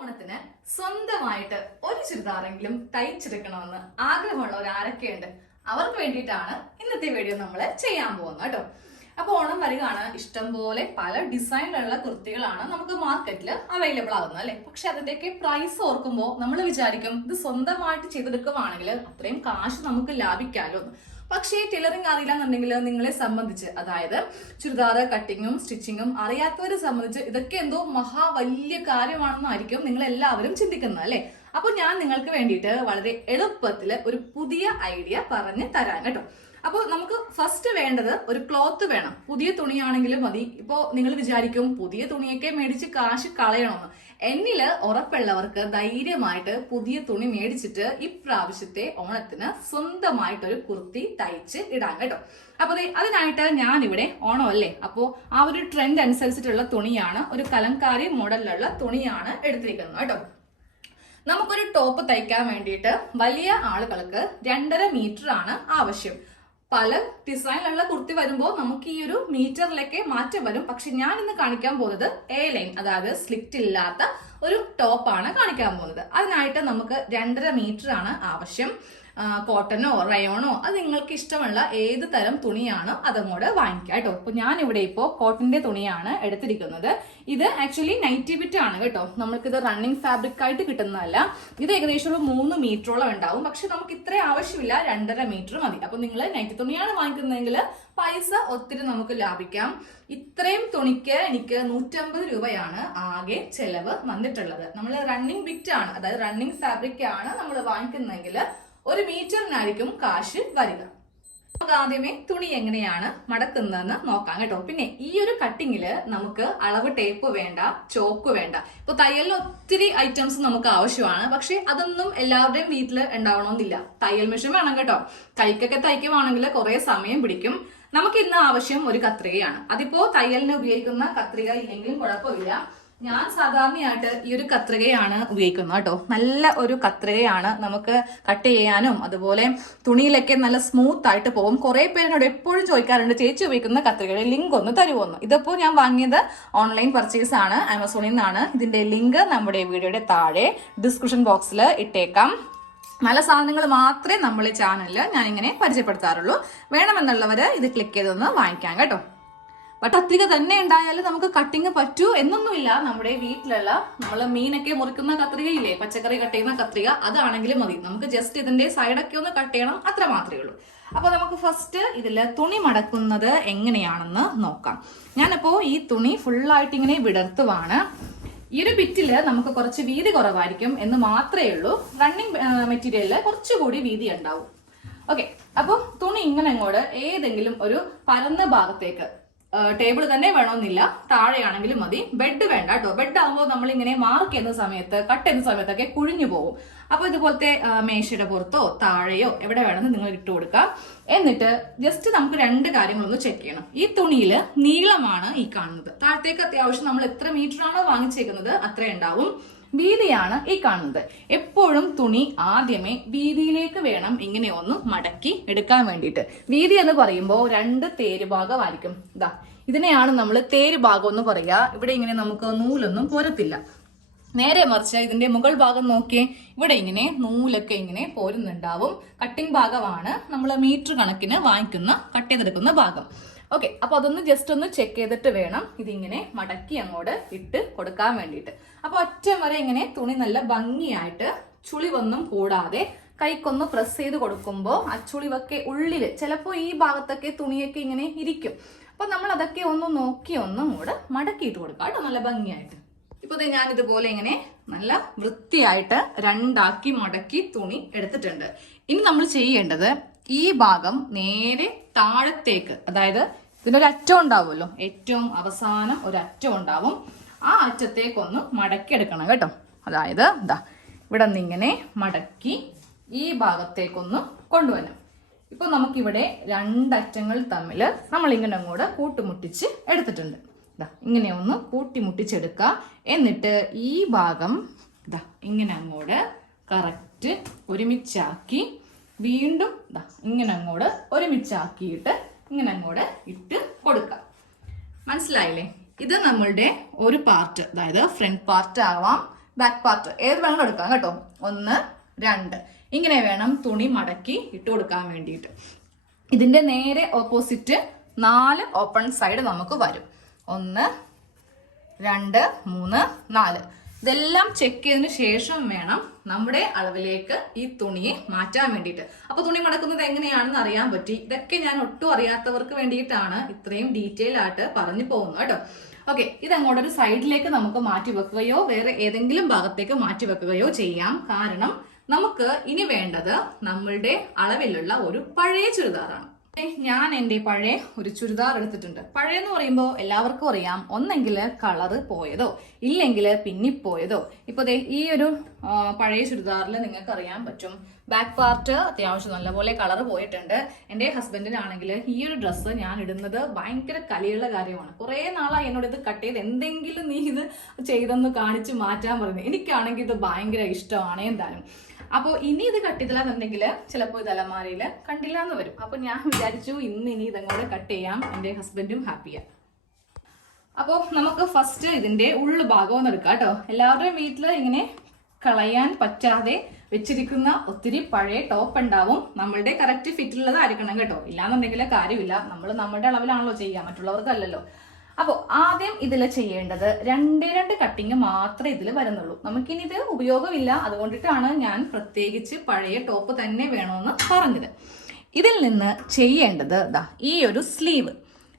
ഓണത്തിന് സ്വന്തമായിട്ട് ഒരു ചുരിദാറെങ്കിലും തയ്ച്ചെടുക്കണമെന്ന് ആഗ്രഹമുള്ളവർ ആരൊക്കെയുണ്ട്? അവർക്ക് വേണ്ടിയിട്ടാണ് ഇന്നത്തെ വീഡിയോ നമ്മൾ ചെയ്യാൻ പോകുന്നത് കേട്ടോ. അപ്പൊ ഓണം വരികയാണ്. ഇഷ്ടംപോലെ പല ഡിസൈനിലുള്ള കുർത്തികളാണ് നമുക്ക് മാർക്കറ്റിൽ അവൈലബിൾ ആവുന്നത് അല്ലെ. പക്ഷെ അതിന്റെയൊക്കെ പ്രൈസ് ഓർക്കുമ്പോൾ നമ്മൾ വിചാരിക്കും ഇത് സ്വന്തമായിട്ട് ചെയ്തെടുക്കുവാണെങ്കിൽ അത്രയും കാശ് നമുക്ക് ലാഭിക്കാമല്ലോ. പക്ഷേ ടെയിലറിംഗ് അറിയില്ല എന്നുണ്ടെങ്കിൽ നിങ്ങളെ സംബന്ധിച്ച്, അതായത് ചുരിദാർ കട്ടിങ്ങും സ്റ്റിച്ചിങ്ങും അറിയാത്തവരെ സംബന്ധിച്ച് ഇതൊക്കെ എന്തോ വലിയ കാര്യമാണെന്നായിരിക്കും നിങ്ങൾ എല്ലാവരും ചിന്തിക്കുന്നത് അല്ലെ. അപ്പൊ ഞാൻ നിങ്ങൾക്ക് വേണ്ടിയിട്ട് വളരെ എളുപ്പത്തിൽ ഒരു പുതിയ ഐഡിയ പറഞ്ഞ് തരാൻ കേട്ടോ. അപ്പോൾ നമുക്ക് ഫസ്റ്റ് വേണ്ടത് ഒരു ക്ലോത്ത് വേണം. പുതിയ തുണിയാണെങ്കിലും മതി. ഇപ്പോ നിങ്ങൾ വിചാരിക്കും പുതിയ തുണിയൊക്കെ മേടിച്ച് കാശ് കളയണമെന്ന്. എന്നില് ഉറപ്പുള്ളവർക്ക് ധൈര്യമായിട്ട് പുതിയ തുണി മേടിച്ചിട്ട് ഇപ്രാവശ്യത്തെ ഓണത്തിന് സ്വന്തമായിട്ടൊരു കുർത്തി തയ്ച്ച് ഇടാം കേട്ടോ. അപ്പൊ അതിനായിട്ട് ഞാനിവിടെ ഓണമല്ലേ, അപ്പോ ആ ഒരു ട്രെൻഡ് അനുസരിച്ചിട്ടുള്ള തുണിയാണ്, ഒരു കലംകാരി മോഡലിലുള്ള തുണിയാണ് എടുത്തിരിക്കുന്നത് കേട്ടോ. നമുക്കൊരു ടോപ്പ് തയ്ക്കാൻ വേണ്ടിയിട്ട് വലിയ ആളുകൾക്ക് 2.5 മീറ്റർ ആണ് ആവശ്യം. പല ഡിസൈനിലുള്ള കുർത്തി വരുമ്പോൾ നമുക്ക് ഈ ഒരു മീറ്ററിലേക്ക് മാറ്റം വരും. പക്ഷെ ഞാൻ ഇന്ന് കാണിക്കാൻ പോകുന്നത് എ ലൈൻ, അതായത് സ്ലിറ്റ് ഇല്ലാത്ത ഒരു ടോപ്പാണ് കാണിക്കാൻ പോകുന്നത്. അതിനായിട്ട് നമുക്ക് 2.5 മീറ്റർ ആണ് ആവശ്യം. കോട്ടനോ റയോണോ അത് നിങ്ങൾക്ക് ഇഷ്ടമുള്ള ഏത് തരം തുണിയാണോ അതങ്ങോട്ട് വാങ്ങിക്കാം കേട്ടോ. അപ്പൊ ഞാനിവിടെ ഇപ്പോൾ കോട്ടന്റെ തുണിയാണ് എടുത്തിരിക്കുന്നത്. ഇത് ആക്ച്വലി നൈറ്റി ബിറ്റ് ആണ് കേട്ടോ. നമുക്കിത് റണ്ണിങ് ഫാബ്രിക് ആയിട്ട് കിട്ടുന്നതല്ല. ഇത് ഏകദേശം ഒരു 3 മീറ്ററോളം ഉണ്ടാവും. പക്ഷെ നമുക്ക് ഇത്ര ആവശ്യമില്ല, 2.5 മീറ്റർ മതി. അപ്പൊ നിങ്ങൾ നൈറ്റി തുണിയാണ് വാങ്ങിക്കുന്നതെങ്കിൽ പൈസ ഒത്തിരി നമുക്ക് ലാഭിക്കാം. ഇത്രയും തുണിക്ക് എനിക്ക് 150 രൂപയാണ് ആകെ ചെലവ് വന്നിട്ടുള്ളത്. നമ്മൾ റണ്ണിങ് ബിറ്റ് ആണ്, അതായത് റണ്ണിങ് ഫാബ്രിക് ആണ് നമ്മൾ വാങ്ങിക്കുന്നതെങ്കിൽ 1 മീറ്ററിനായിരിക്കും കാശ് വരിക. നമുക്ക് ആദ്യമേ തുണി എങ്ങനെയാണ് മടക്കുന്നതെന്ന് നോക്കാം കേട്ടോ. പിന്നെ ഈ ഒരു കട്ടിങ്ങില് നമുക്ക് അളവ് ടേപ്പ് വേണ്ട, ചോക്ക് വേണ്ട. ഇപ്പൊ തയ്യലിന് ഒത്തിരി ഐറ്റംസ് നമുക്ക് ആവശ്യമാണ്. പക്ഷെ അതൊന്നും എല്ലാവരുടെയും വീട്ടിൽ ഉണ്ടാവണമെന്നില്ല. തയ്യൽ മെഷീൻ വേണം കേട്ടോ. കൈക്കൊക്കെ തയ്ക്കുവാണെങ്കിൽ കുറെ സമയം പിടിക്കും. നമുക്ക് ഇന്ന് ആവശ്യം ഒരു കത്രികയാണ്. അതിപ്പോ തയ്യലിന് ഉപയോഗിക്കുന്ന കത്രിക ഇല്ലെങ്കിലും കുഴപ്പമില്ല. ഞാൻ സാധാരണയായിട്ട് ഈ ഒരു കത്രികയാണ് ഉപയോഗിക്കുന്നത് കേട്ടോ. നല്ല ഒരു കത്രികയാണ്. നമുക്ക് കട്ട് ചെയ്യാനും അതുപോലെ തുണിയിലൊക്കെ നല്ല സ്മൂത്ത് ആയിട്ട് പോകും. കുറെ പേരിനോട് എപ്പോഴും ചോദിക്കാറുണ്ട്, ചേച്ചി ഉപയോഗിക്കുന്ന കത്രികയുടെ ലിങ്ക് ഒന്ന് തരുമോന്ന്. ഇതിപ്പോ ഞാൻ വാങ്ങിയത് ഓൺലൈൻ പർച്ചേസ് ആണ്, ആമസോണിൽ നിന്നാണ്. ഇതിന്റെ ലിങ്ക് നമ്മുടെ വീഡിയോയുടെ താഴെ ഡിസ്ക്രിപ്ഷൻ ബോക്സിൽ ഇട്ടേക്കാം. നല്ല സാധനങ്ങൾ മാത്രമേ നമ്മളെ ചാനലിൽ ഞാനിങ്ങനെ പരിചയപ്പെടുത്താറുള്ളൂ. വേണമെന്നുള്ളവര് ഇത് ക്ലിക്ക് ചെയ്തൊന്ന് വാങ്ങിക്കാം കേട്ടോ. കത്രിക തന്നെ ഉണ്ടായാലും നമുക്ക് കട്ടിങ് പറ്റൂ എന്നൊന്നുമില്ല. നമ്മുടെ വീട്ടിലുള്ള നമ്മള് മീനൊക്കെ മുറിക്കുന്ന കത്രികയില്ലേ, പച്ചക്കറി കട്ട് ചെയ്യുന്ന കത്രിക, അതാണെങ്കിലും മതി. നമുക്ക് ജസ്റ്റ് ഇതിന്റെ സൈഡൊക്കെ ഒന്ന് കട്ട് ചെയ്യണം, അത്ര മാത്രമേ ഉള്ളൂ. അപ്പൊ നമുക്ക് ഫസ്റ്റ് ഇതില് തുണി മടക്കുന്നത് എങ്ങനെയാണെന്ന് നോക്കാം. ഞാനപ്പോ ഈ തുണി ഫുള്ളായിട്ട് ഇങ്ങനെ വിടർത്തുവാണ്. ഈ ഒരു ബിറ്റില് നമുക്ക് കുറച്ച് വീതി കുറവായിരിക്കും എന്ന് മാത്രമേ ഉള്ളൂ. റണ്ണിങ് മെറ്റീരിയലില് കുറച്ചുകൂടി വീതി ഉണ്ടാവും. ഓക്കെ, അപ്പൊ തുണി ഇങ്ങനെ അങ്ങോട്ട് ഏതെങ്കിലും ഒരു പരന്ന ഭാഗത്തേക്ക്, ടേബിൾ തന്നെ വേണമെന്നില്ല, താഴെയാണെങ്കിലും മതി. ബെഡ് വേണ്ട കേട്ടോ. ബെഡ് ആകുമ്പോൾ നമ്മളിങ്ങനെ മാർക്ക് ചെയ്യുന്ന സമയത്ത്, കട്ട് ചെയ്യുന്ന സമയത്തൊക്കെ കുഴിഞ്ഞു പോകും. അപ്പൊ ഇതുപോലത്തെ മേശയുടെ പുറത്തോ താഴെയോ എവിടെ വേണമെന്ന് നിങ്ങൾ ഇട്ട് കൊടുക്കാം. എന്നിട്ട് ജസ്റ്റ് നമുക്ക് 2 കാര്യങ്ങളൊന്ന് ചെക്ക് ചെയ്യണം. ഈ തുണിയിൽ നീളമാണ് ഈ കാണുന്നത്. താഴത്തേക്ക് അത്യാവശ്യം നമ്മൾ എത്ര മീറ്റർ ആണോ വാങ്ങിച്ചേക്കുന്നത് അത്ര ഉണ്ടാവും. വീതിയാണ് ഈ കാണുന്നത്. എപ്പോഴും തുണി ആദ്യമേ വീതിയിലേക്ക് വേണം ഇങ്ങനെ ഒന്ന് മടക്കി എടുക്കാൻ വേണ്ടിയിട്ട്. വീതി എന്ന് പറയുമ്പോൾ 2 തേര് ഭാഗമായിരിക്കും. ഇതാ ഇതിനെയാണ് നമ്മൾ തേര് ഭാഗം എന്ന് പറയുക. ഇവിടെ ഇങ്ങനെ നമുക്ക് നൂലൊന്നും പോരത്തില്ല. നേരെ മറിച്ച് ഇതിന്റെ മുകൾ ഭാഗം നോക്കിയേ, ഇവിടെ ഇങ്ങനെ നൂലൊക്കെ ഇങ്ങനെ പോരുന്നുണ്ടാവും. കട്ടിംഗ് ഭാഗമാണ് നമ്മൾ മീറ്റർ കണക്കിന് വാങ്ങിക്കുന്ന, കട്ട് ചെയ്തെടുക്കുന്ന ഭാഗം. ഓക്കെ, അപ്പൊ അതൊന്ന് ജസ്റ്റ് ഒന്ന് ചെക്ക് ചെയ്തിട്ട് വേണം ഇതിങ്ങനെ മടക്കി അങ്ങോട്ട് ഇട്ട് കൊടുക്കാൻ വേണ്ടിയിട്ട്. അപ്പൊ ഒറ്റ വരെ ഇങ്ങനെ തുണി നല്ല ഭംഗിയായിട്ട് ചുളിവൊന്നും കൂടാതെ കൈക്കൊന്ന് പ്രസ് ചെയ്ത് കൊടുക്കുമ്പോൾ ആ ചുളിവൊക്കെ ഉള്ളില് ചിലപ്പോൾ ഈ ഭാഗത്തൊക്കെ തുണിയൊക്കെ ഇങ്ങനെ ഇരിക്കും. അപ്പൊ നമ്മൾ അതൊക്കെ ഒന്ന് നോക്കി ഒന്നും കൂടെ മടക്കിയിട്ട് കൊടുക്കാം കേട്ടോ, നല്ല ഭംഗിയായിട്ട്. ഇപ്പൊ ഞാൻ ഇതുപോലെ ഇങ്ങനെ നല്ല വൃത്തിയായിട്ട് 2 മടക്കി തുണി എടുത്തിട്ടുണ്ട്. ഇനി നമ്മൾ ചെയ്യേണ്ടത് ഈ ഭാഗം നേരെ താഴത്തേക്ക്, അതായത് ഇതിനൊരു അറ്റം ഉണ്ടാവുമല്ലോ, ഏറ്റവും അവസാനം ഒരു അറ്റം ഉണ്ടാവും. ആ അറ്റത്തേക്കൊന്ന് മടക്കി എടുക്കണം കേട്ടോ. അതായത് ഇതാ ഇവിടെ നിന്നിങ്ങനെ മടക്കി ഈ ഭാഗത്തേക്കൊന്ന് കൊണ്ടുവരണം. ഇപ്പൊ നമുക്കിവിടെ 2 അറ്റങ്ങൾ തമ്മിൽ നമ്മളിങ്ങനെ അങ്ങോട്ട് കൂട്ടുമുട്ടിച്ച് എടുത്തിട്ടുണ്ട്. ഇതാ ഇങ്ങനെ ഒന്ന് കൂട്ടിമുട്ടിച്ചെടുക്കുക. എന്നിട്ട് ഈ ഭാഗം ഇതാ ഇങ്ങനെ അങ്ങോട്ട് കറക്റ്റ് ഒരുമിച്ചാക്കി വീണ്ടും ഇങ്ങനെ അങ്ങോട്ട് ഒരുമിച്ചാക്കിയിട്ട് ഇങ്ങനെ അങ്ങോട്ട് ഇട്ട് കൊടുക്കാം. മനസ്സിലായില്ലേ? ഇത് നമ്മളുടെ ഒരു പാർട്ട്, അതായത് ഫ്രണ്ട് പാർട്ട് ആവാം, ബാക്ക് പാർട്ട് ഏത് വേണം എടുക്കാം കേട്ടോ. 1 2 ഇങ്ങനെ വേണം തുണി മടക്കി ഇട്ട് കൊടുക്കാൻ വേണ്ടിയിട്ട്. ഇതിന്റെ നേരെ ഓപ്പോസിറ്റ് 4 ഓപ്പൺ സൈഡ് നമുക്ക് വരും. 1 2 3 4 ഇതെല്ലാം ചെക്ക് ചെയ്തതിന് ശേഷം വേണം നമ്മുടെ അളവിലേക്ക് ഈ തുണിയെ മാറ്റാൻ വേണ്ടിയിട്ട്. അപ്പൊ തുണി മടക്കുന്നത് എങ്ങനെയാണെന്ന് അറിയാൻ പറ്റി. ഇതൊക്കെ ഞാൻ ഒട്ടും അറിയാത്തവർക്ക് വേണ്ടിയിട്ടാണ് ഇത്രയും ഡീറ്റെയിൽ ആയിട്ട് പറഞ്ഞു പോകുന്നത് കേട്ടോ. ഓക്കെ, ഇത് അങ്ങോട്ടൊരു സൈഡിലേക്ക് നമുക്ക് മാറ്റി വെക്കുകയോ വേറെ ഏതെങ്കിലും ഭാഗത്തേക്ക് മാറ്റി വെക്കുകയോ ചെയ്യാം. കാരണം നമുക്ക് ഇനി വേണ്ടത് നമ്മളുടെ അളവിലുള്ള ഒരു പഴയ ചുരിദാറാണ്. ഞാൻ എൻ്റെ പഴയ ഒരു ചുരിദാർ എടുത്തിട്ടുണ്ട്. പഴയെന്ന് പറയുമ്പോൾ എല്ലാവർക്കും അറിയാം, ഒന്നെങ്കിൽ കളറ് പോയതോ ഇല്ലെങ്കിൽ പിന്നിപ്പോയതോ. ഇപ്പൊ ഈ ഒരു പഴയ ചുരിദാറിൽ നിങ്ങൾക്ക് അറിയാൻ പറ്റും ബാക്ക് പാർട്ട് അത്യാവശ്യം നല്ലപോലെ കളറ് പോയിട്ടുണ്ട്. എൻ്റെ ഹസ്ബൻഡിനാണെങ്കിൽ ഈ ഒരു ഡ്രസ്സ് ഞാൻ ഇടുന്നത് ഭയങ്കര കലിയുള്ള കാര്യമാണ്. കുറെ നാളായി എന്നോട് ഇത് കട്ട് ചെയ്ത് എന്തെങ്കിലും നീ ഇത് ചെയ്തെന്ന് കാണിച്ച് മാറ്റാൻ പറഞ്ഞു. എനിക്കാണെങ്കിൽ ഇത് ഭയങ്കര ഇഷ്ടമാണ് എന്തായാലും. അപ്പോൾ ഇനി ഇത് കട്ട് ചെയ്തില്ലാന്നുണ്ടെങ്കിൽ ചിലപ്പോൾ ഇത് അലമാരയിൽ കണ്ടില്ല എന്ന് വരും. അപ്പോൾ ഞാൻ വിചാരിച്ചു ഇനി ഇതങ്ങോട്ട് കട്ട് ചെയ്യാം, എൻ്റെ ഹസ്ബൻഡും ഹാപ്പിയാണ്. അപ്പോൾ നമുക്ക് ഫസ്റ്റ് ഇതിന്റെ ഉള്ളു ഭാഗം ഒന്ന് എടുക്കാം കേട്ടോ. എല്ലാവരുടെയും വീട്ടിൽ ഇങ്ങനെ കളയാൻ പറ്റാതെ വെച്ചിരിക്കുന്ന ഒത്തിരി പഴയ ടോപ്പ് ഉണ്ടാവും. നമ്മളുടെ കറക്റ്റ് ഫിറ്റുള്ളതായിരിക്കണം കേട്ടോ. ഇല്ലാന്നുണ്ടെങ്കിൽ കാര്യമില്ല, നമ്മൾ നമ്മുടെ അളവിലാണല്ലോ ചെയ്യുക, മറ്റുള്ളവർക്കല്ലല്ലോ. അപ്പോൾ ആദ്യം ഇതിൽ ചെയ്യേണ്ടത് 2 കട്ടിങ് മാത്രമേ ഇതിൽ വരുന്നുള്ളൂ. നമുക്കിനി ഇത് ഉപയോഗമില്ല, അതുകൊണ്ടിട്ടാണ് ഞാൻ പ്രത്യേകിച്ച് പഴയ ടോപ്പ് തന്നെ വേണമെന്ന് പറഞ്ഞത്. ഇതിൽ നിന്ന് ചെയ്യേണ്ടത് ഈ ഒരു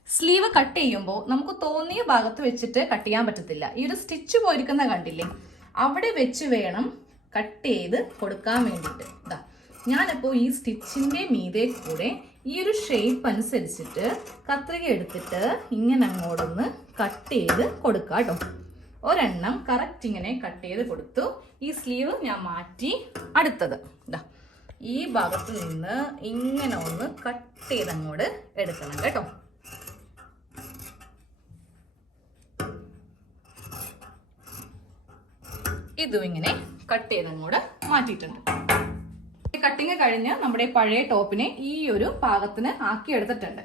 സ്ലീവ് കട്ട് ചെയ്യുമ്പോൾ നമുക്ക് തോന്നിയ ഭാഗത്ത് വെച്ചിട്ട് കട്ട് ചെയ്യാൻ പറ്റത്തില്ല. ഈ ഒരു സ്റ്റിച്ച് പോയിരിക്കുന്ന കണ്ടില്ലേ, അവിടെ വെച്ച് വേണം കട്ട് ചെയ്ത് കൊടുക്കാൻ വേണ്ടിയിട്ട്. ഞാനിപ്പോൾ ഈ സ്റ്റിച്ചിന്റെ മീതെ കൂടെ ഈ ഒരു ഷേപ്പ് അനുസരിച്ചിട്ട് കത്രിക എടുത്തിട്ട് ഇങ്ങനെ അങ്ങോട്ടൊന്ന് കട്ട് ചെയ്ത് കൊടുക്കുക കേട്ടോ. ഒരെണ്ണം കറക്റ്റ് ഇങ്ങനെ കട്ട് ചെയ്ത് കൊടുത്തു. ഈ സ്ലീവ് ഞാൻ മാറ്റി അടുത്തത് ഈ ഭാഗത്ത് നിന്ന് ഇങ്ങനെ ഒന്ന് കട്ട് ചെയ്ത് അങ്ങോട്ട് എടുക്കണം കേട്ടോ. ഇതും ഇങ്ങനെ കട്ട് ചെയ്ത് അങ്ങോട്ട് മാറ്റിയിട്ടുണ്ട്. കട്ടിങ് കഴിഞ്ഞ് നമ്മുടെ പഴയ ടോപ്പിനെ ഈ ഒരു പാകത്തിന് ആക്കി എടുത്തിട്ടുണ്ട്.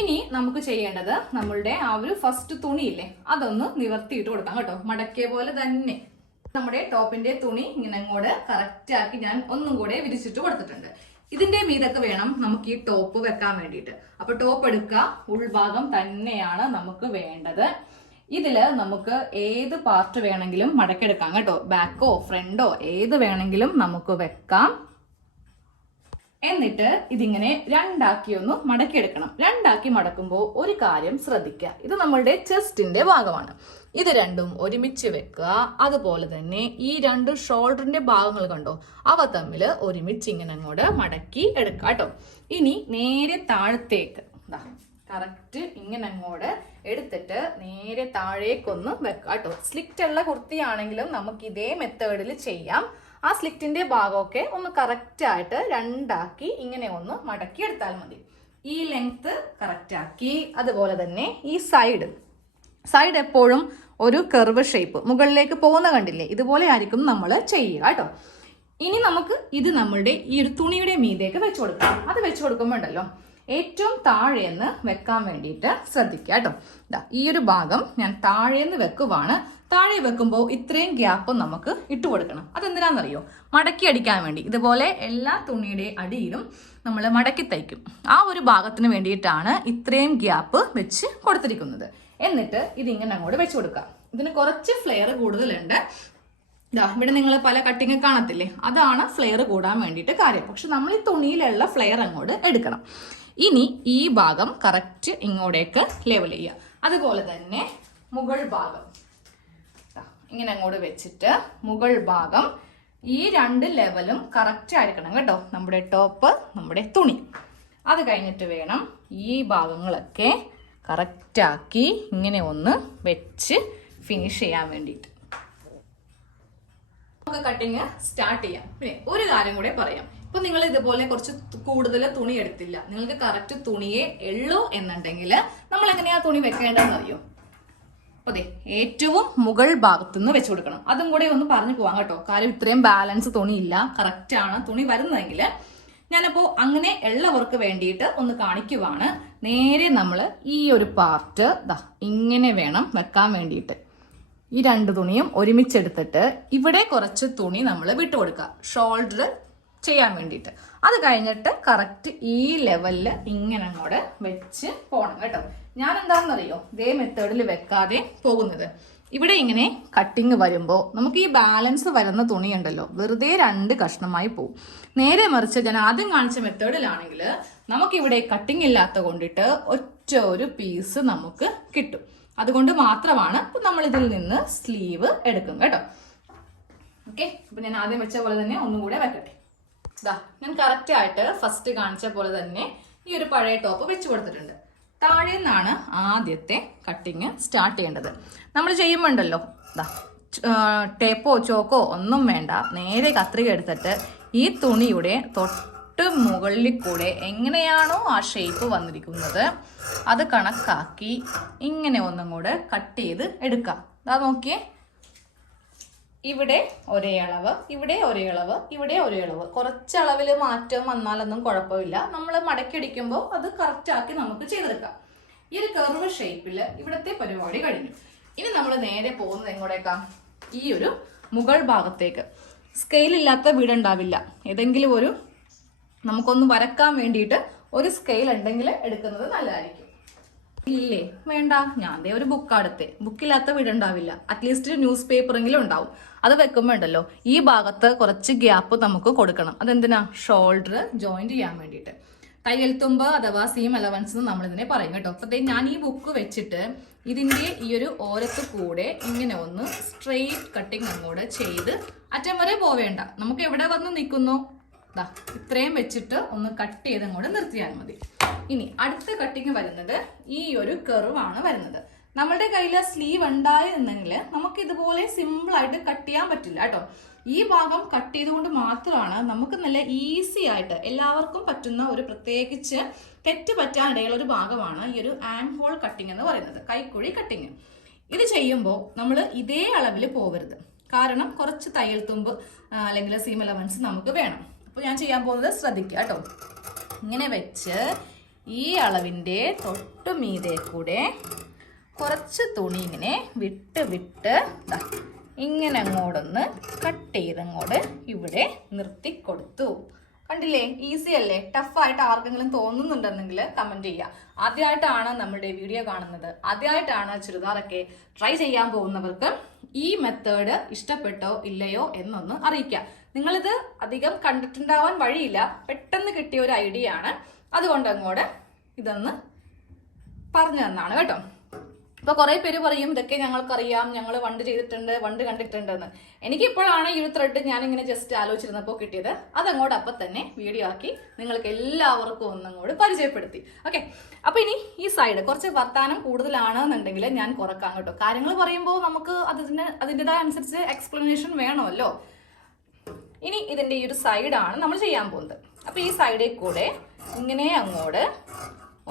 ഇനി നമുക്ക് ചെയ്യേണ്ടത് നമ്മളുടെ ആ ഒരു ഫസ്റ്റ് തുണിയില്ലേ, അതൊന്ന് നിവർത്തിയിട്ട് കൊടുക്കാം കേട്ടോ. മടക്കിയ പോലെ തന്നെ നമ്മുടെ ടോപ്പിന്റെ തുണി ഇങ്ങനെ അങ്ങോട്ട് കറക്റ്റ് ആക്കി ഞാൻ ഒന്നും കൂടെ വിരിച്ചിട്ട് കൊടുത്തിട്ടുണ്ട്. ഇതിന്റെ മീതൊക്കെ വേണം നമുക്ക് ഈ ടോപ്പ് വെക്കാൻ വേണ്ടിയിട്ട്. അപ്പൊ ടോപ്പ് എടുക്കുക, ഉൾഭാഗം തന്നെയാണ് നമുക്ക് വേണ്ടത്. ഇതില് നമുക്ക് ഏത് പാർട്ട് വേണമെങ്കിലും മടക്കെടുക്കാം കേട്ടോ. ബാക്കോ ഫ്രണ്ടോ ഏത് വേണമെങ്കിലും നമുക്ക് വെക്കാം. എന്നിട്ട് ഇതിങ്ങനെ 2 ആക്കി ഒന്ന് മടക്കിയെടുക്കണം. 2 ആക്കി മടക്കുമ്പോൾ ഒരു കാര്യം ശ്രദ്ധിക്കുക, ഇത് നമ്മളുടെ ചെസ്റ്റിന്റെ ഭാഗമാണ്. ഇത് രണ്ടും ഒരുമിച്ച് വെക്കുക. അതുപോലെ തന്നെ ഈ 2 ഷോൾഡറിന്റെ ഭാഗങ്ങൾ കണ്ടോ, അവ തമ്മിൽ ഒരുമിച്ച് ഇങ്ങനെ അങ്ങോട്ട് മടക്കി എടുക്കുക കേട്ടോ. ഇനി നേരെ താഴത്തേക്ക് കറക്റ്റ് ഇങ്ങനെ അങ്ങോട്ട് എടുത്തിട്ട് നേരെ താഴേക്കൊന്ന് വെക്കുക കേട്ടോ. സ്ലിറ്റ് ഉള്ള കുർത്തിയാണെങ്കിലും നമുക്ക് ഇതേ മെത്തേഡിൽ ചെയ്യാം. ആ സ്ലിറ്റിന്റെ ഭാഗമൊക്കെ ഒന്ന് കറക്റ്റ് ആയിട്ട് 2 ആക്കി ഇങ്ങനെ ഒന്ന് മടക്കി എടുത്താൽ മതി. ഈ ലെങ്ത് കറക്റ്റ് ആക്കി, അതുപോലെ തന്നെ ഈ സൈഡ് എപ്പോഴും ഒരു കർവ് ഷേപ്പ് മുകളിലേക്ക് പോകുന്ന കണ്ടില്ലേ, ഇതുപോലെ ആയിരിക്കും നമ്മൾ ചെയ്യുക കേട്ടോ. ഇനി നമുക്ക് ഇത് നമ്മളുടെ ഈ ഒരു തുണിയുടെ മീതേക്ക് വെച്ച് കൊടുക്കാം. അത് വെച്ച് കൊടുക്കുമ്പോൾ ഉണ്ടല്ലോ ഏറ്റവും താഴേന്ന് വെക്കാൻ വേണ്ടിയിട്ട് ശ്രദ്ധിക്കുക കേട്ടോ. ഈ ഒരു ഭാഗം ഞാൻ താഴേന്ന് വെക്കുവാണ്. താഴെ വെക്കുമ്പോൾ ഇത്രയും ഗ്യാപ്പ് നമുക്ക് ഇട്ട് കൊടുക്കണം. അതെന്തിനാണെന്നറിയോ, മടക്കി അടിക്കാൻ വേണ്ടി. ഇതുപോലെ എല്ലാ തുണിയുടെ അടിയിലും നമ്മൾ മടക്കി തയ്ക്കും. ആ ഒരു ഭാഗത്തിന് വേണ്ടിയിട്ടാണ് ഇത്രയും ഗ്യാപ്പ് വെച്ച് കൊടുത്തിരിക്കുന്നത്. എന്നിട്ട് ഇതിങ്ങനെ അങ്ങോട്ട് വെച്ച് കൊടുക്കാം. ഇതിന് കുറച്ച് ഫ്ലെയർ കൂടുതലുണ്ട്. ഇവിടെ നിങ്ങൾ പല കട്ടിങ് കാണത്തില്ലേ, അതാണ് ഫ്ലെയർ കൂടാൻ വേണ്ടിയിട്ട് കാര്യം. പക്ഷെ നമ്മൾ ഈ തുണിയിലുള്ള ഫ്ലെയർ അങ്ങോട്ട് എടുക്കണം. ഇനി ഈ ഭാഗം കറക്റ്റ് ഇങ്ങോട്ടേക്ക് ലെവൽ ചെയ്യുക. അതുപോലെ തന്നെ മുകൾ ഭാഗം ഇങ്ങനെ അങ്ങോട്ട് വെച്ചിട്ട് മുകൾ ഭാഗം ഈ 2 ലെവലും കറക്റ്റ് ആയിരിക്കണം കേട്ടോ. നമ്മുടെ ടോപ്പ്, നമ്മുടെ തുണി. അത് കഴിഞ്ഞിട്ട് വേണം ഈ ഭാഗങ്ങളൊക്കെ കറക്റ്റാക്കി ഇങ്ങനെ ഒന്ന് വെച്ച് ഫിനിഷ് ചെയ്യാൻ വേണ്ടിയിട്ട്. നമുക്ക് കട്ടിങ് സ്റ്റാർട്ട് ചെയ്യാം. പിന്നെ ഒരു കാര്യം കൂടെ പറയാം. ഇപ്പൊ നിങ്ങൾ ഇതുപോലെ കുറച്ച് കൂടുതൽ തുണി എടുത്തില്ല, നിങ്ങൾക്ക് കറക്റ്റ് തുണിയെ ഉള്ളൂ എന്നുണ്ടെങ്കിൽ നമ്മൾ എങ്ങനെയാ തുണി വെക്കേണ്ടതെന്ന് അറിയോ? അതെ, ഏറ്റവും മുകൾ ഭാഗത്തുനിന്ന് വെച്ച് കൊടുക്കണം. അതും കൂടെ ഒന്ന് പറഞ്ഞു പോവാം കേട്ടോ. കാര്യം ഇത്രയും ബാലൻസ് തുണി ഇല്ല, കറക്റ്റ് ആണ് തുണി വരുന്നതെങ്കിൽ. ഞാനപ്പോ അങ്ങനെ ഉള്ളവർക്ക് വേണ്ടിയിട്ട് ഒന്ന് കാണിക്കുവാണ്. നേരെ നമ്മൾ ഈ ഒരു പാർട്ട് ഇങ്ങനെ വേണം വെക്കാൻ വേണ്ടിയിട്ട്. ഈ 2 തുണിയും ഒരുമിച്ചെടുത്തിട്ട് ഇവിടെ കുറച്ച് തുണി നമ്മൾ വിട്ടുകൊടുക്കുക ഷോൾഡർ ചെയ്യാൻ വേണ്ടിയിട്ട്. അത് കഴിഞ്ഞിട്ട് കറക്റ്റ് ഈ ലെവലിൽ ഇങ്ങനെ അങ്ങോട്ട് വെച്ച് പോകണം കേട്ടോ. ഞാൻ എന്താണെന്നറിയോ ഇതേ മെത്തേഡിൽ വെക്കാതെ പോകുന്നത്. ഇവിടെ ഇങ്ങനെ കട്ടിങ് വരുമ്പോൾ നമുക്ക് ഈ ബാലൻസ് വരുന്ന തുണി ഉണ്ടല്ലോ വെറുതെ 2 കഷ്ണമായി പോകും. നേരെ മറിച്ച് ഞാൻ ആദ്യം കാണിച്ച മെത്തേഡിലാണെങ്കിൽ നമുക്കിവിടെ കട്ടിങ് ഇല്ലാത്ത കൊണ്ടിട്ട് ഒറ്റ ഒരു പീസ് നമുക്ക് കിട്ടും. അതുകൊണ്ട് മാത്രമാണ് നമ്മൾ ഇതിൽ നിന്ന് സ്ലീവ് എടുക്കും കേട്ടോ. ഓക്കെ, അപ്പൊ ഞാൻ ആദ്യം വെച്ച പോലെ തന്നെ ഒന്നും കൂടെ വെക്കട്ടെ. ഇതാ ഞാൻ കറക്റ്റ് ആയിട്ട് ഫസ്റ്റ് കാണിച്ച പോലെ തന്നെ ഈ ഒരു പഴയ ടോപ്പ് വെച്ച് കൊടുത്തിട്ടുണ്ട്. താഴെ നിന്നാണ് ആദ്യത്തെ കട്ടിങ് സ്റ്റാർട്ട് ചെയ്യേണ്ടത്. നമ്മൾ ചെയ്യുമ്പോണ്ടല്ലോ ഇതാ ടേപ്പോ ചോക്കോ ഒന്നും വേണ്ട, നേരെ കത്രിക എടുത്തിട്ട് ഈ തുണിയുടെ തൊട്ട് മുകളിൽ കൂടെ എങ്ങനെയാണോ ആ ഷേപ്പ് വന്നിരിക്കുന്നത് അത് കണക്കാക്കി ഇങ്ങനെ ഒന്നും കൂടെ കട്ട് ചെയ്ത് എടുക്കാം. അതാ നോക്കിയേ, ഇവിടെ ഒരേ അളവ്, ഇവിടെ ഒരേ അളവ്, ഇവിടെ ഒരേ അളവ്. കുറച്ച് അളവിൽ മാറ്റം വന്നാലൊന്നും കുഴപ്പമില്ല. നമ്മൾ മടക്കിയടിക്കുമ്പോൾ അത് കറക്റ്റ് ആക്കി നമുക്ക് ചെയ്തെടുക്കാം. ഈ ഒരു കർവ് ഷേപ്പിൽ ഇവിടുത്തെ പരിപാടി കഴിഞ്ഞു. ഇനി നമ്മൾ നേരെ പോകുന്നത് എങ്ങോട്ടേക്കാ? ഈ ഒരു മുകൾ ഭാഗത്തേക്ക്. സ്കെയിലില്ലാത്ത വീടുണ്ടാവില്ല. ഏതെങ്കിലും ഒരു നമുക്കൊന്ന് വരക്കാൻ വേണ്ടിയിട്ട് ഒരു സ്കെയിൽ ഉണ്ടെങ്കിൽ എടുക്കുന്നത് നല്ലതായിരിക്കും. ഇല്ലേ വേണ്ട, ഞാൻ ദേ ഒരു ബുക്കാടുത്തെ. ബുക്കില്ലാത്ത വീടുണ്ടാവില്ല. അറ്റ്ലീസ്റ്റ് ന്യൂസ് പേപ്പറെങ്കിലും ഉണ്ടാവും. അത് വെക്കുമ്പോൾ ഉണ്ടല്ലോ ഈ ഭാഗത്ത് കുറച്ച് ഗ്യാപ്പ് നമുക്ക് കൊടുക്കണം. അതെന്തിനാ? ഷോൾഡർ ജോയിന്റ് ചെയ്യാൻ വേണ്ടിയിട്ട്. തയ്യൽ തുമ്പ് അഥവാ സീം അലവൻസ് എന്ന് നമ്മളിതിനെ പറയും കേട്ടോ. അപ്പൊ ഞാൻ ഈ ബുക്ക് വെച്ചിട്ട് ഇതിന്റെ ഈ ഒരു ഓരത്ത് കൂടെ ഇങ്ങനെ ഒന്ന് സ്ട്രെയിറ്റ് കട്ടിങ് അങ്ങോട്ട് ചെയ്ത് അറ്റം വരെ പോവേണ്ട. നമുക്ക് എവിടെ വന്ന് നിൽക്കുന്നു ഇത്രയും വെച്ചിട്ട് ഒന്ന് കട്ട് ചെയ്ത് അങ്ങോട്ട് നിർത്തിയാൽ മതി. ഇനി അടുത്ത കട്ടിങ് വരുന്നത് ഈ ഒരു കർവാണ് വരുന്നത്. നമ്മളുടെ കയ്യിൽ സ്ലീവ് ഉണ്ടായിരുന്നെങ്കിൽ നമുക്ക് ഇതുപോലെ സിമ്പിൾ ആയിട്ട് കട്ട് ചെയ്യാൻ പറ്റില്ല കേട്ടോ. ഈ ഭാഗം കട്ട് ചെയ്തുകൊണ്ട് മാത്രമാണ് നമുക്ക് നല്ല ഈസി ആയിട്ട് എല്ലാവർക്കും പറ്റുന്ന ഒരു പ്രത്യേകിച്ച് തെറ്റ് പറ്റാനിടയുള്ള ഒരു ഭാഗമാണ് ഈ ഒരു ആം ഹോൾ കട്ടിങ് എന്ന് പറയുന്നത്, കൈക്കുഴി കട്ടിങ്. ഇത് ചെയ്യുമ്പോൾ നമ്മൾ ഇതേ അളവിൽ പോവരുത്. കാരണം കുറച്ച് തയ്യൽ തുമ്പ് അല്ലെങ്കിൽ സീം അലവൻസ് നമുക്ക് വേണം. അപ്പോൾ ഞാൻ ചെയ്യാൻ പോകുന്നത് ശ്രദ്ധിക്കുക കേട്ടോ. ഇങ്ങനെ വെച്ച് ഈ അളവിൻ്റെ തൊട്ട് മീതെ കൂടെ കുറച്ച് തുണി ഇങ്ങനെ വിട്ട് വിട്ട് ഇങ്ങനെ അങ്ങോട്ടൊന്ന് കട്ട് ചെയ്തങ്ങോട്ട് ഇവിടെ നിർത്തി കൊടുത്തു. കണ്ടില്ലേ, ഈസി അല്ലേ? ടഫായിട്ട് ആർക്കെങ്കിലും തോന്നുന്നുണ്ടെന്നെങ്കിൽ കമന്റ് ചെയ്യുക. ആദ്യമായിട്ടാണ് നമ്മുടെ വീഡിയോ കാണുന്നത്, ആദ്യമായിട്ടാണ് ചുരിദാറൊക്കെ ട്രൈ ചെയ്യാൻ പോകുന്നവർക്ക് ഈ മെത്തേഡ് ഇഷ്ടപ്പെട്ടോ ഇല്ലയോ എന്നൊന്ന് അറിയിക്കുക. നിങ്ങളിത് അധികം കണ്ടിട്ടുണ്ടാവാൻ വഴിയില്ല, പെട്ടെന്ന് കിട്ടിയ ഒരു ഐഡിയ ആണ്. അതുകൊണ്ട് അങ്ങോട്ട് ഇതൊന്ന് പറഞ്ഞു തന്നാണ് കേട്ടോ. ഇപ്പൊ കുറെ പേര് പറയും ഇതൊക്കെ ഞങ്ങൾക്കറിയാം, ഞങ്ങൾ വണ്ട് ചെയ്തിട്ടുണ്ട്, വണ്ട് കണ്ടിട്ടുണ്ടെന്ന്. എനിക്കിപ്പോഴാണ് ഈ ഒരു ത്രെഡ് ഞാനിങ്ങനെ ജസ്റ്റ് ആലോചിച്ചിരുന്നപ്പോൾ കിട്ടിയത്. അതങ്ങോട്ട് അപ്പം തന്നെ വീഡിയോ ആക്കി നിങ്ങൾക്ക് എല്ലാവർക്കും ഒന്നങ്ങോട്ട് പരിചയപ്പെടുത്തി. ഓക്കെ, അപ്പൊ ഇനി ഈ സൈഡ് കുറച്ച് വർത്താനം കൂടുതലാണെന്നുണ്ടെങ്കിൽ ഞാൻ കുറക്കാം കേട്ടോ. കാര്യങ്ങൾ പറയുമ്പോൾ നമുക്ക് അതിൻ്റെതായ അനുസരിച്ച് എക്സ്പ്ലനേഷൻ വേണമല്ലോ. ഇനി ഇതിന്റെ ഈ ഒരു സൈഡാണ് നമ്മൾ ചെയ്യാൻ പോകുന്നത്. അപ്പൊ ഈ സൈഡിൽ കൂടെ ഇങ്ങനെ അങ്ങോട്ട്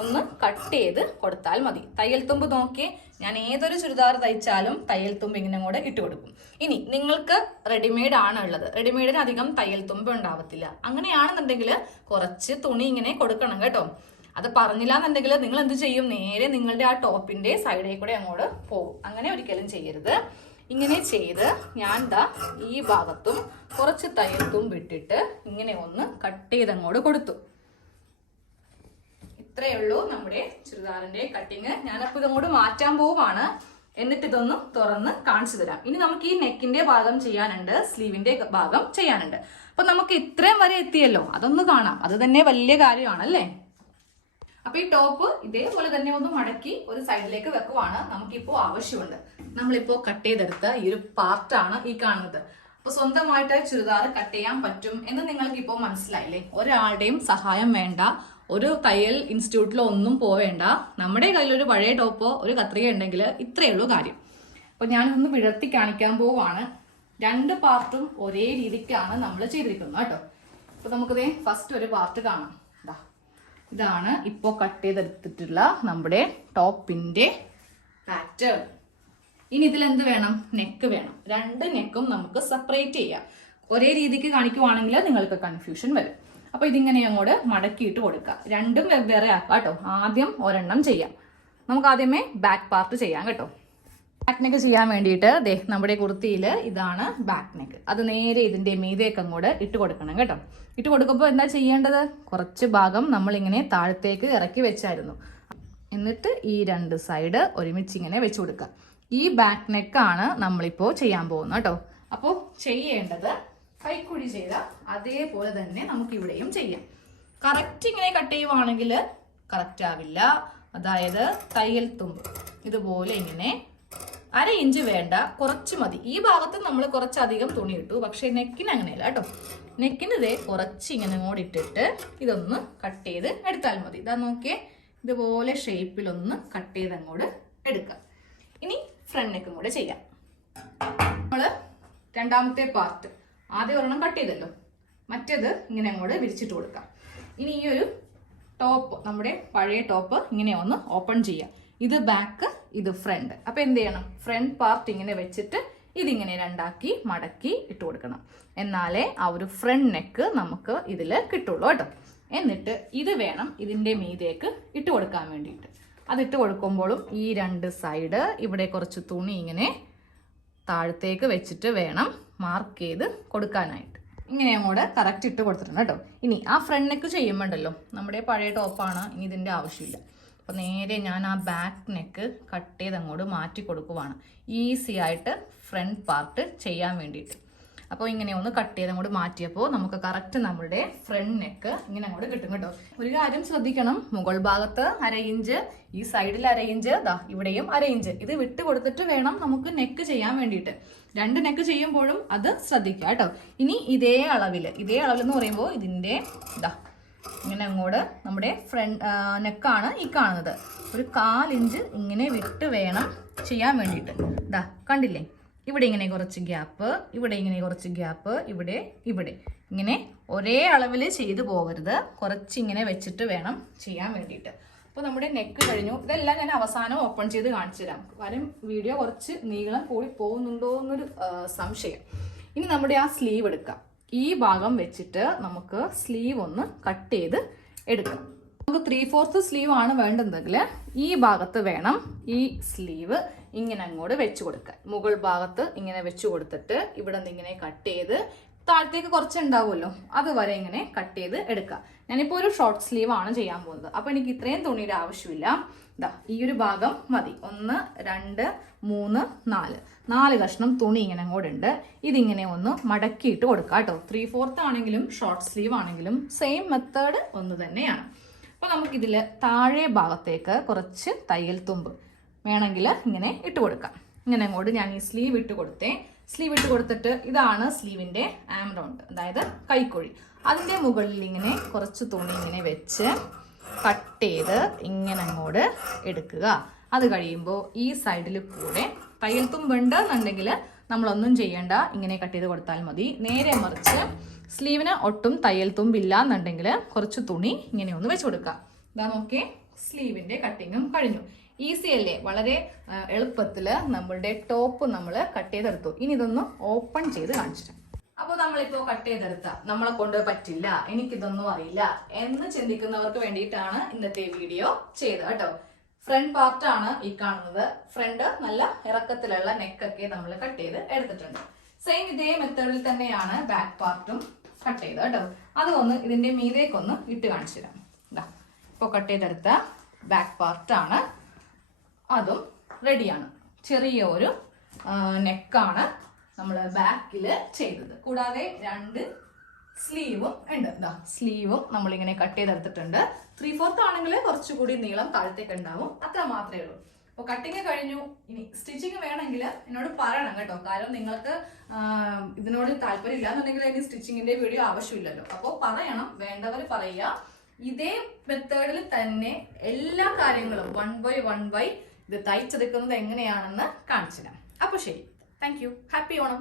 ഒന്ന് കട്ട് ചെയ്ത് കൊടുത്താൽ മതി. തയ്യൽ തുമ്പ് നോക്കി ഞാൻ ഏതൊരു ചുരിദാർ തയ്ച്ചാലും തയ്യൽ തുമ്പ് ഇങ്ങനെ കൂടെ ഇട്ട് കൊടുക്കും. ഇനി നിങ്ങൾക്ക് റെഡിമെയ്ഡ് ആണ് ഉള്ളത്, റെഡിമെയ്ഡിന് അധികം തയ്യൽ തുമ്പ് ഉണ്ടാവത്തില്ല. അങ്ങനെയാണെന്നുണ്ടെങ്കിൽ കുറച്ച് തുണി ഇങ്ങനെ കൊടുക്കണം കേട്ടോ. അത് പറഞ്ഞില്ല എന്നുണ്ടെങ്കിൽ നിങ്ങൾ എന്ത് ചെയ്യും? നേരെ നിങ്ങളുടെ ആ ടോപ്പിന്റെ സൈഡിൽ കൂടെ അങ്ങോട്ട് പോകും. അങ്ങനെ ഒരിക്കലും ചെയ്യരുത്. ഇങ്ങനെ ചെയ്ത് ഞാൻ ഈ ഭാഗത്തും കുറച്ച് തയ്യൽ തുമ്പ് ഇട്ടിട്ട് ഇങ്ങനെ ഒന്ന് കട്ട് ചെയ്ത് അങ്ങോട്ട് കൊടുത്തു. ഇത്രയേ ഉള്ളൂ നമ്മുടെ ചുരിദാറിന്റെ കട്ടിങ്. ഞാനപ്പോൾ ഇതങ്ങോട്ട് മാറ്റാൻ പോവാണ്. എന്നിട്ട് ഇതൊന്ന് തുറന്ന് കാണിച്ചു തരാം. ഇനി നമുക്ക് ഈ നെക്കിന്റെ ഭാഗം ചെയ്യാനുണ്ട്, സ്ലീവിന്റെ ഭാഗം ചെയ്യാനുണ്ട്. അപ്പൊ നമുക്ക് ഇത്രയും വരെ എത്തിയല്ലോ, അതൊന്ന് കാണാം. അത് തന്നെ വലിയ കാര്യമാണല്ലേ. അപ്പൊ ഈ ടോപ്പ് ഇതേപോലെ തന്നെ ഒന്ന് മടക്കി ഒരു സൈഡിലേക്ക് വെക്കുവാണ്. നമുക്കിപ്പോ ആവശ്യമുണ്ട്. നമ്മളിപ്പോ കട്ട് ചെയ്തെടുത്ത ഈ ഒരു പാർട്ടാണ് ഈ കാണുന്നത്. അപ്പൊ സ്വന്തമായിട്ട് ചുരിദാർ കട്ട് ചെയ്യാൻ പറ്റും എന്ന് നിങ്ങൾക്ക് ഇപ്പോൾ മനസ്സിലായില്ലേ. ഒരാളുടെയും സഹായം വേണ്ട, ഒരു തയ്യൽ ഇൻസ്റ്റിറ്റ്യൂട്ടിലോ ഒന്നും പോവേണ്ട. നമ്മുടെ കയ്യിലൊരു പഴയ ടോപ്പോ ഒരു കത്രിക ഉണ്ടെങ്കിൽ ഇത്രയേ ഉള്ളൂ കാര്യം. അപ്പൊ ഞാനൊന്ന് വിടർത്തി കാണിക്കാൻ പോവാണ്. 2 പാർട്ടും ഒരേ രീതിക്കാണ് നമ്മൾ ചെയ്തിരിക്കുന്നത് കേട്ടോ. അപ്പൊ നമുക്കിതേ ഫസ്റ്റ് ഒരു പാർട്ട് കാണാം. ഇതാണ് ഇപ്പോൾ കട്ട് ചെയ്തെടുത്തിട്ടുള്ള നമ്മുടെ ടോപ്പിന്റെ പാറ്റേൺ. ഇനി ഇതിൽ എന്ത് വേണം? നെക്ക് വേണം. 2 നെക്കും നമുക്ക് സെപ്പറേറ്റ് ചെയ്യാം. ഒരേ രീതിക്ക് കാണിക്കുവാണെങ്കിൽ നിങ്ങൾക്ക് കൺഫ്യൂഷൻ വരും. അപ്പൊ ഇതിങ്ങനെ അങ്ങോട്ട് മടക്കിയിട്ട് കൊടുക്കുക. 2ഉം വെവ്വേറെ ആക്കാം കേട്ടോ. ആദ്യം ഒരെണ്ണം ചെയ്യാം. നമുക്ക് ആദ്യമേ ബാക്ക് പാർട്ട് ചെയ്യാം കേട്ടോ. ബാക്ക് നെക്ക് ചെയ്യാൻ വേണ്ടിയിട്ട് നമ്മുടെ കുർത്തിയിൽ ഇതാണ് ബാക്ക് നെക്ക്. അത് നേരെ ഇതിന്റെ മീതേക്ക് അങ്ങോട്ട് ഇട്ട് കൊടുക്കണം കേട്ടോ. ഇട്ട് കൊടുക്കുമ്പോൾ എന്താ ചെയ്യേണ്ടത്? കുറച്ച് ഭാഗം നമ്മളിങ്ങനെ താഴത്തേക്ക് ഇറക്കി വെച്ചായിരുന്നു. എന്നിട്ട് ഈ 2 സൈഡ് ഒരുമിച്ച് ഇങ്ങനെ വെച്ച് കൊടുക്കുക. ഈ ബാക്ക് നെക്കാണ് നമ്മളിപ്പോൾ ചെയ്യാൻ പോകുന്നത് കേട്ടോ. അപ്പോൾ ചെയ്യേണ്ടത് കൈക്കുഴി ചെയ്ത അതേപോലെ തന്നെ നമുക്ക് ഇവിടെയും ചെയ്യാം. കറക്റ്റ് ഇങ്ങനെ കട്ട് ചെയ്യുവാണെങ്കിൽ കറക്റ്റ് ആവില്ല. അതായത് തയ്യൽ തുമ്പ് ഇതുപോലെ ഇങ്ങനെ 1/2 ഇഞ്ച് വേണ്ട, കുറച്ച് മതി. ഈ ഭാഗത്ത് നമ്മൾ കുറച്ചധികം തുണി ഇട്ടു, പക്ഷെ നെക്കിന് അങ്ങനെയല്ല കേട്ടോ. നെക്കിന് ഇതേ കുറച്ച് ഇങ്ങനെ അങ്ങോട്ട് ഇട്ടിട്ട് ഇതൊന്ന് കട്ട് ചെയ്ത് എടുത്താൽ മതി. ഇതാ നോക്കിയേ, ഇതുപോലെ ഷേപ്പിലൊന്ന് കട്ട് ചെയ്ത് അങ്ങോട്ട് എടുക്കാം. ഇനി ഫ്രണ്ട് നെക്കും കൂടെ ചെയ്യാം. നമ്മള് രണ്ടാമത്തെ പാർട്ട് ആദ്യം ഒരെണ്ണം കട്ട് ചെയ്തല്ലോ, മറ്റേത് ഇങ്ങനെ അങ്ങോട്ട് വിരിച്ചിട്ട് കൊടുക്കാം. ഇനി ഈ ഒരു ടോപ്പ്, നമ്മുടെ പഴയ ടോപ്പ് ഇങ്ങനെ ഒന്ന് ഓപ്പൺ ചെയ്യാം. ഇത് ബാക്ക്, ഇത് ഫ്രണ്ട്. അപ്പൊ എന്ത് ചെയ്യണം? ഫ്രണ്ട് പാർട്ട് ഇങ്ങനെ വെച്ചിട്ട് ഇതിങ്ങനെ രണ്ടാക്കി മടക്കി ഇട്ട് കൊടുക്കണം. എന്നാലേ ആ ഒരു ഫ്രണ്ട് നെക്ക് നമുക്ക് ഇതിൽ കിട്ടുള്ളൂ കേട്ടോ. എന്നിട്ട് ഇത് വേണം ഇതിന്റെ മീതേക്ക് ഇട്ട് കൊടുക്കാൻ വേണ്ടിയിട്ട്. അതിട്ട് കൊടുക്കുമ്പോഴും ഈ 2 സൈഡ് ഇവിടെ കുറച്ച് തുണി ഇങ്ങനെ താഴത്തേക്ക് വെച്ചിട്ട് വേണം മാർക്ക് ചെയ്ത് കൊടുക്കാനായിട്ട്. ഇങ്ങനെ അങ്ങോട്ട് കറക്റ്റ് ഇട്ട് കൊടുത്തിട്ടുണ്ട് കേട്ടോ. ഇനി ആ ഫ്രണ്ട് നെക്ക് ചെയ്യുമ്പോണ്ടല്ലോ, നമ്മുടെ പഴയ ടോപ്പാണ്, ഇനി ഇതിന്റെ ആവശ്യമില്ല. അപ്പോൾ നേരെ ഞാൻ ആ ബാക്ക് നെക്ക് കട്ട് ചെയ്ത് അങ്ങോട്ട് മാറ്റി കൊടുക്കുവാണ്, ഈസി ആയിട്ട് ഫ്രണ്ട് പാർട്ട് ചെയ്യാൻ വേണ്ടിയിട്ട്. അപ്പോൾ ഇങ്ങനെ ഒന്ന് കട്ട് ചെയ്ത് അങ്ങോട്ട് മാറ്റിയപ്പോൾ നമുക്ക് കറക്റ്റ് നമ്മുടെ ഫ്രണ്ട് നെക്ക് ഇങ്ങനെ അങ്ങോട്ട് കിട്ടും കേട്ടോ. ഒരു കാര്യം ശ്രദ്ധിക്കണം, മുകൾ ഭാഗത്ത് 1/2 ഇഞ്ച്, ഈ സൈഡിൽ 1/2 ഇഞ്ച്, ഇവിടെയും 1/2 ഇഞ്ച് ഇത് വിട്ട് കൊടുത്തിട്ട് വേണം നമുക്ക് നെക്ക് ചെയ്യാൻ വേണ്ടിയിട്ട്. 2 നെക്ക് ചെയ്യുമ്പോഴും അത് ശ്രദ്ധിക്കുക കേട്ടോ. ഇനി ഇതേ അളവിൽ എന്ന് പറയുമ്പോൾ ഇതിന്റെ ഇങ്ങനെ അങ്ങോട്ട് നമ്മുടെ ഫ്രണ്ട് നെക്കാണ് ഈ കാണുന്നത്. ഒരു 1/4 ഇഞ്ച് ഇങ്ങനെ വിട്ട് വേണം ചെയ്യാൻ വേണ്ടിയിട്ട്. കണ്ടില്ലേ, ഇവിടെ ഇങ്ങനെ കുറച്ച് ഗ്യാപ്പ്, ഇവിടെ ഇങ്ങനെ കുറച്ച് ഗ്യാപ്പ്, ഇവിടെ ഇങ്ങനെ ഒരേ അളവിൽ ചെയ്തു പോകരുത്. കുറച്ചിങ്ങനെ വെച്ചിട്ട് വേണം ചെയ്യാൻ വേണ്ടിയിട്ട്. അപ്പോൾ നമ്മുടെ നെക്ക് കഴിഞ്ഞു. ഇതെല്ലാം ഞാൻ അവസാനം ഓപ്പൺ ചെയ്ത് കാണിച്ചു തരാം. കാര്യം വീഡിയോ കുറച്ച് നീളം കൂടി പോകുന്നുണ്ടോ എന്നൊരു സംശയം. ഇനി നമ്മുടെ ആ സ്ലീവ് എടുക്കാം. ഈ ഭാഗം വെച്ചിട്ട് നമുക്ക് സ്ലീവ് ഒന്ന് കട്ട് ചെയ്ത് എടുക്കാം. നമുക്ക് 3/4 സ്ലീവ് ആണ് വേണ്ടതെങ്കിൽ ഈ ഭാഗത്ത് വേണം ഈ സ്ലീവ് ഇങ്ങനെ അങ്ങോട്ട് വെച്ച് കൊടുക്കാൻ. മുകൾ ഭാഗത്ത് ഇങ്ങനെ വെച്ച് കൊടുത്തിട്ട് ഇവിടെ നിന്ന് ഇങ്ങനെ കട്ട് ചെയ്ത് താഴത്തേക്ക് കുറച്ച് ഉണ്ടാവുമല്ലോ, അതുവരെ ഇങ്ങനെ കട്ട് ചെയ്ത് എടുക്കുക. ഞാനിപ്പോൾ ഒരു ഷോർട്ട് സ്ലീവ് ആണ് ചെയ്യാൻ പോകുന്നത്. അപ്പോൾ എനിക്ക് ഇത്രയും തുണിയുടെ ആവശ്യമില്ല. ഈ ഒരു ഭാഗം മതി. 1 2 3 4 കഷ്ണം തുണി ഇങ്ങനെ അങ്ങോട്ട് ഉണ്ട്. ഇതിങ്ങനെ ഒന്ന് മടക്കിയിട്ട് കൊടുക്കുക കേട്ടോ. 3/4 ആണെങ്കിലും ഷോർട്ട് സ്ലീവ് ആണെങ്കിലും സെയിം മെത്തേഡ് ഒന്ന് തന്നെയാണ്. അപ്പോൾ നമുക്കിതിൽ താഴെ ഭാഗത്തേക്ക് കുറച്ച് തയ്യൽ തുമ്പ് വേണമെങ്കിൽ ഇങ്ങനെ ഇട്ട് കൊടുക്കാം. ഇങ്ങനെ അങ്ങോട്ട് ഞാൻ ഈ സ്ലീവ് ഇട്ട് കൊടുത്തേ. സ്ലീവ് ഇട്ട് കൊടുത്തിട്ട് ഇതാണ് സ്ലീവിന്റെ ആം റൗണ്ട്, അതായത് കൈക്കുഴി. അതിന്റെ മുകളിൽ ഇങ്ങനെ കുറച്ച് തുണി ഇങ്ങനെ വെച്ച് കട്ട് ചെയ്ത് ഇങ്ങനെ അങ്ങോട്ട് എടുക്കുക. അത് കഴിയുമ്പോൾ ഈ സൈഡിൽ കൂടെ തയ്യൽ തുമ്പുണ്ട് എന്നുണ്ടെങ്കിൽ നമ്മളൊന്നും ചെയ്യേണ്ട, ഇങ്ങനെ കട്ട് ചെയ്ത് കൊടുത്താൽ മതി. നേരെ മറിച്ച് സ്ലീവിന് ഒട്ടും തയ്യൽ തുമ്പില്ല എന്നുണ്ടെങ്കിൽ കുറച്ച് തുണി ഇങ്ങനെ ഒന്ന് വെച്ച് കൊടുക്കുക. ഇതാ നോക്കിയേ, സ്ലീവിന്റെ കട്ടിങ്ങും കഴിഞ്ഞു. ഈസി അല്ലേ? വളരെ എളുപ്പത്തിൽ നമ്മളുടെ ടോപ്പ് നമ്മൾ കട്ട് ചെയ്തെടുത്തു. ഇനി ഇതൊന്ന് ഓപ്പൺ ചെയ്ത് കാണിച്ചിട്ട്, അപ്പോൾ നമ്മളിപ്പോൾ കട്ട് ചെയ്തെടുത്ത നമ്മളെ കൊണ്ട് പറ്റില്ല, എനിക്കിതൊന്നും അറിയില്ല എന്ന് ചിന്തിക്കുന്നവർക്ക് വേണ്ടിയിട്ടാണ് ഇന്നത്തെ വീഡിയോ ചെയ്തത് കേട്ടോ. ഫ്രണ്ട് പാർട്ടാണ് ഈ കാണുന്നത്. ഫ്രണ്ട് നല്ല ഇറക്കത്തിലുള്ള നെക്കൊക്കെ നമ്മൾ കട്ട് ചെയ്ത് എടുത്തിട്ടുണ്ട്. സെയിം ഇതേ മെത്തേഡിൽ തന്നെയാണ് ബാക്ക് പാർട്ടും കട്ട് ചെയ്തത് കേട്ടോ. അതൊന്ന് ഇതിന്റെ മീതേക്കൊന്ന് ഇട്ട് കാണിച്ചു തരാം. ഇപ്പോൾ കട്ട് ചെയ്തെടുത്ത ബാക്ക് പാർട്ടാണ്, അതും റെഡിയാണ്. ചെറിയ ഒരു നെക്കാണ് നമ്മൾ ബാക്കിൽ ചെയ്തത്. കൂടാതെ 2 സ്ലീവും ഉണ്ട്. സ്ലീവും നമ്മളിങ്ങനെ കട്ട് ചെയ്തെടുത്തിട്ടുണ്ട്. 3/4 ആണെങ്കിൽ കുറച്ചുകൂടി നീളം താഴത്തേക്ക് ഉണ്ടാവും, അത്ര മാത്രമേ ഉള്ളൂ. അപ്പോൾ കട്ടിങ് കഴിഞ്ഞു. ഇനി സ്റ്റിച്ചിങ് വേണമെങ്കിൽ എന്നോട് പറയണം കേട്ടോ. കാരണം നിങ്ങൾക്ക് ഇതിനോട് താല്പര്യം ഇല്ല എന്നുണ്ടെങ്കിൽ ഇനി സ്റ്റിച്ചിങ്ങിന്റെ വീഡിയോ ആവശ്യമില്ലല്ലോ. അപ്പോൾ പറയണം, വേണ്ടവർ പറയുക. ഇതേ മെത്തേഡിൽ തന്നെ എല്ലാ കാര്യങ്ങളും 1 by 1 ഇത് തയ്ച്ചെടുക്കുന്നത് എങ്ങനെയാണെന്ന് കാണിച്ചു തരാം. അപ്പോൾ ശരി, താങ്ക് യു. ഹാപ്പി ഓണം.